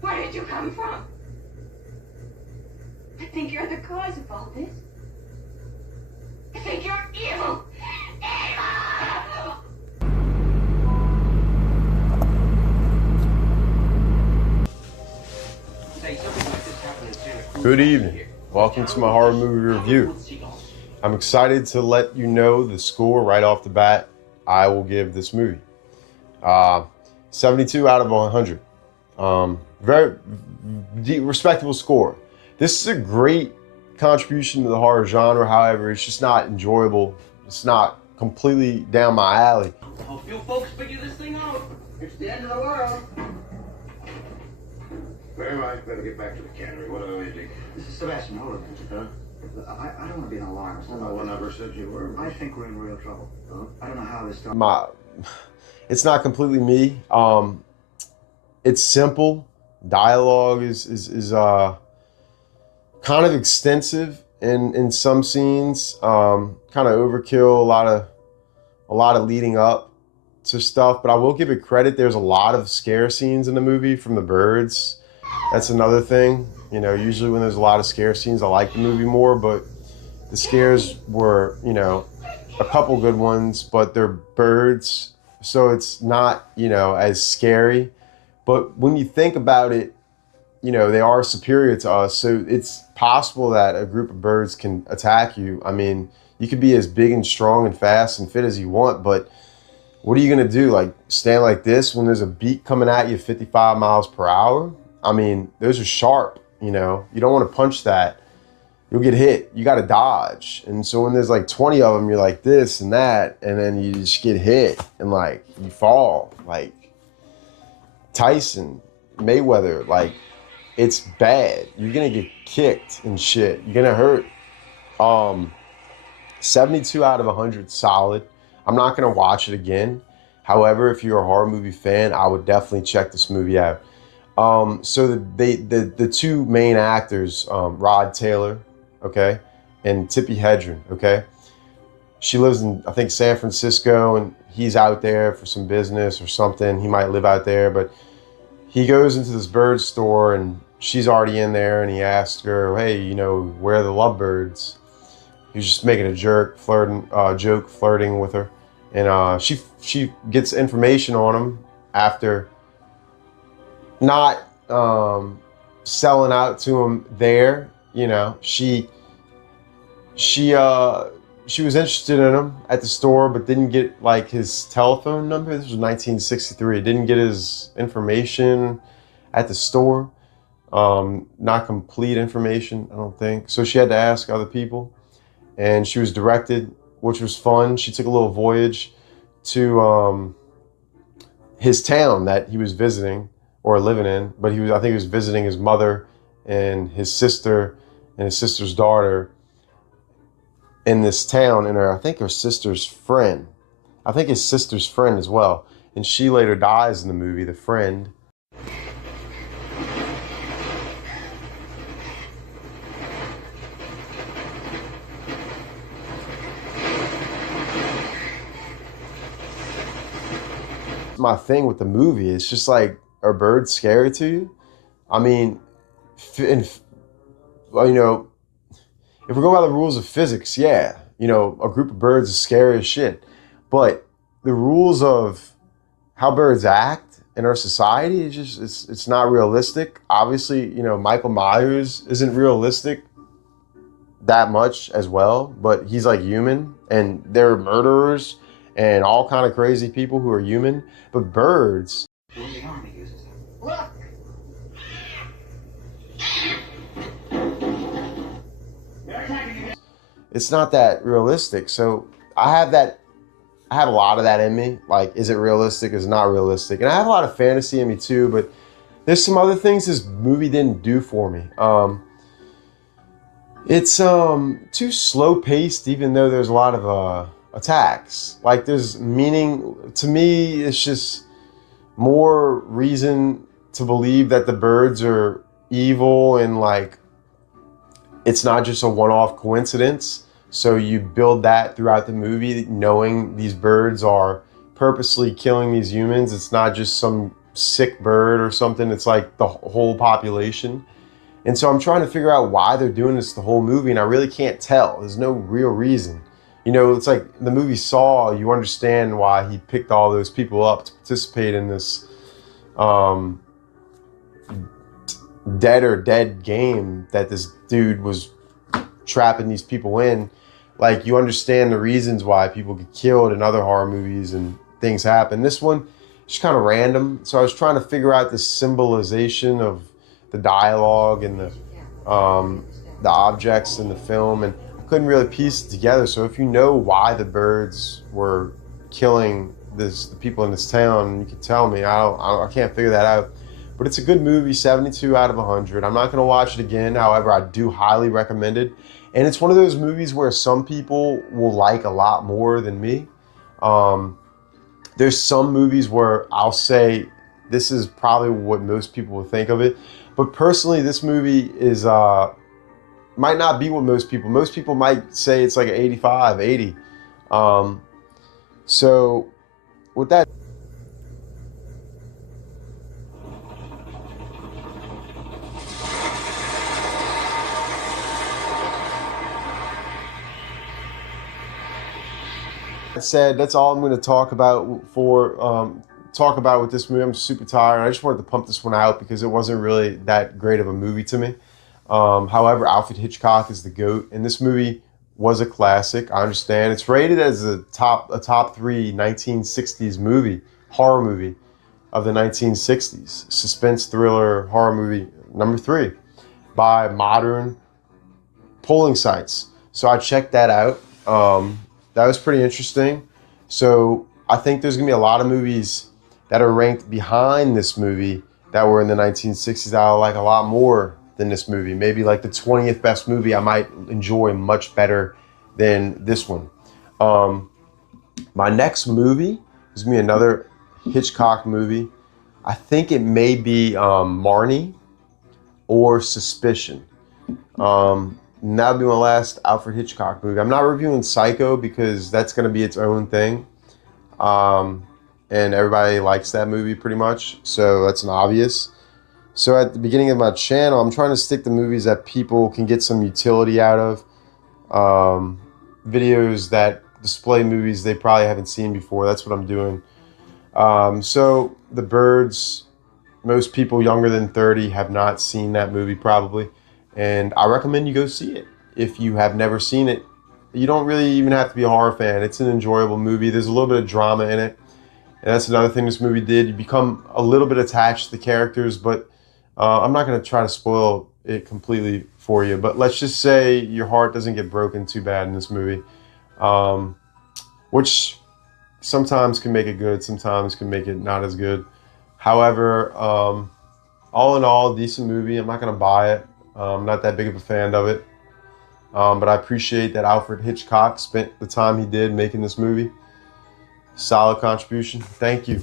Where did you come from? I think you're the cause of all this. I think you're evil! Evil! Good evening. Welcome to my horror movie review. I'm excited to let you know the score right off the bat I will give this movie. 72 out of 100. Very respectable score. This is a great contribution to the horror genre. However, it's just not enjoyable. It's not completely down my alley. I hope you folks figure this thing out. It's the end of the world. Very well, better get back to the cannery. What are we doing? This is Sebastian. Hold on, huh? I don't want to be an alarmist. No one ever said you were. I think we're in real trouble. Huh? I don't know how this started. It's not completely me. It's simple. Dialogue is kind of extensive in some scenes. Kind of overkill. A lot of leading up to stuff. But I will give it credit. There's a lot of scare scenes in the movie from the birds. That's another thing. You know, usually when there's a lot of scare scenes, I like the movie more, but the scares were, you know, a couple good ones, but they're birds, so it's not, you know, as scary. But when you think about it, you know, they are superior to us, so it's possible that a group of birds can attack you. I mean, you could be as big and strong and fast and fit as you want, but what are you gonna do? Like, stand like this when there's a beak coming at you 55 miles per hour? I mean, those are sharp, you know. You don't want to punch that. You'll get hit. You got to dodge. And so when there's like 20 of them, you're like this and that, and then you just get hit and like you fall. Like Tyson, Mayweather, like it's bad. You're going to get kicked and shit. You're going to hurt. 72 out of 100, solid. I'm not going to watch it again. However, if you're a horror movie fan, I would definitely check this movie out. So the two main actors, Rod Taylor, okay, and Tippi Hedren, okay. She lives in, I think, San Francisco, and he's out there for some business or something. He might live out there, but he goes into this bird store, and she's already in there, and he asks her, hey, you know, where are the lovebirds? He's just making a joke flirting with her, and she gets information on him after not selling out to him there. You know, she was interested in him at the store, but didn't get like his telephone number. This was 1963. Didn't get his information at the store. Not complete information, I don't think. So she had to ask other people, and she was directed, which was fun. She took a little voyage to his town that he was visiting or living in, but I think he was visiting his mother and his sister and his sister's daughter in this town, and I think her sister's friend. I think his sister's friend as well. And she later dies in the movie, the friend. My thing with the movie, it's just like, are birds scary to you? I mean, you know, if we go by the rules of physics, yeah, you know, a group of birds is scary as shit. But the rules of how birds act in our society is just, it's not realistic. Obviously, you know, Michael Myers isn't realistic that much as well, but he's like human, and they're murderers and all kind of crazy people who are human. But birds, The army uses them. Look! They're attacking you. it's not that realistic. So I have a lot of that in me. Like, is it realistic? Is it not realistic? And I have a lot of fantasy in me too, but there's some other things this movie didn't do for me. It's too slow paced, even though there's a lot of attacks. Like, there's meaning. To me, it's just more reason to believe that the birds are evil, and like it's not just a one-off coincidence. So you build that throughout the movie, knowing these birds are purposely killing these humans. It's not just some sick bird or something. It's like the whole population. And so I'm trying to figure out why they're doing this the whole movie, and I really can't tell. There's no real reason. You know, it's like the movie Saw, you understand why he picked all those people up to participate in this dead game that this dude was trapping these people in. Like, you understand the reasons why people get killed in other horror movies and things happen. This one, just kind of random. So I was trying to figure out the symbolization of the dialogue and the objects in the film, and I couldn't really piece it together. So if you know why the birds were killing the people in this town, you can tell me. I can't figure that out. But it's a good movie, 72 out of 100. I'm not going to watch it again. However, I do highly recommend it. And it's one of those movies where some people will like a lot more than me. There's some movies where I'll say this is probably what most people would think of it. But personally, this movie is might not be what most people might say it's like an 85, 80. So with that, said, that's all I'm going to talk about with this movie. I'm super tired. I just wanted to pump this one out because it wasn't really that great of a movie to me. However, Alfred Hitchcock is the GOAT, and this movie was a classic. I understand it's rated as a top 3 1960s horror movie of the 1960s, suspense thriller horror movie number 3 by modern polling sites. So I checked that out. That was pretty interesting. So I think there's gonna be a lot of movies that are ranked behind this movie that were in the 1960s that I like a lot more than this movie. Maybe like the 20th best movie I might enjoy much better than this one. My next movie is gonna be another Hitchcock movie. I think it may be Marnie or Suspicion. And that'll be my last Alfred Hitchcock movie. I'm not reviewing Psycho because that's going to be its own thing. And everybody likes that movie pretty much. So that's an obvious. So at the beginning of my channel, I'm trying to stick to movies that people can get some utility out of. Videos that display movies they probably haven't seen before. That's what I'm doing. So The Birds, most people younger than 30 have not seen that movie probably. And I recommend you go see it. If you have never seen it, you don't really even have to be a horror fan. It's an enjoyable movie. There's a little bit of drama in it. And that's another thing this movie did. You become a little bit attached to the characters, but I'm not going to try to spoil it completely for you. But let's just say your heart doesn't get broken too bad in this movie, which sometimes can make it good, sometimes can make it not as good. However, all in all, decent movie. I'm not going to buy it. I'm not that big of a fan of it. But I appreciate that Alfred Hitchcock spent the time he did making this movie. Solid contribution. Thank you.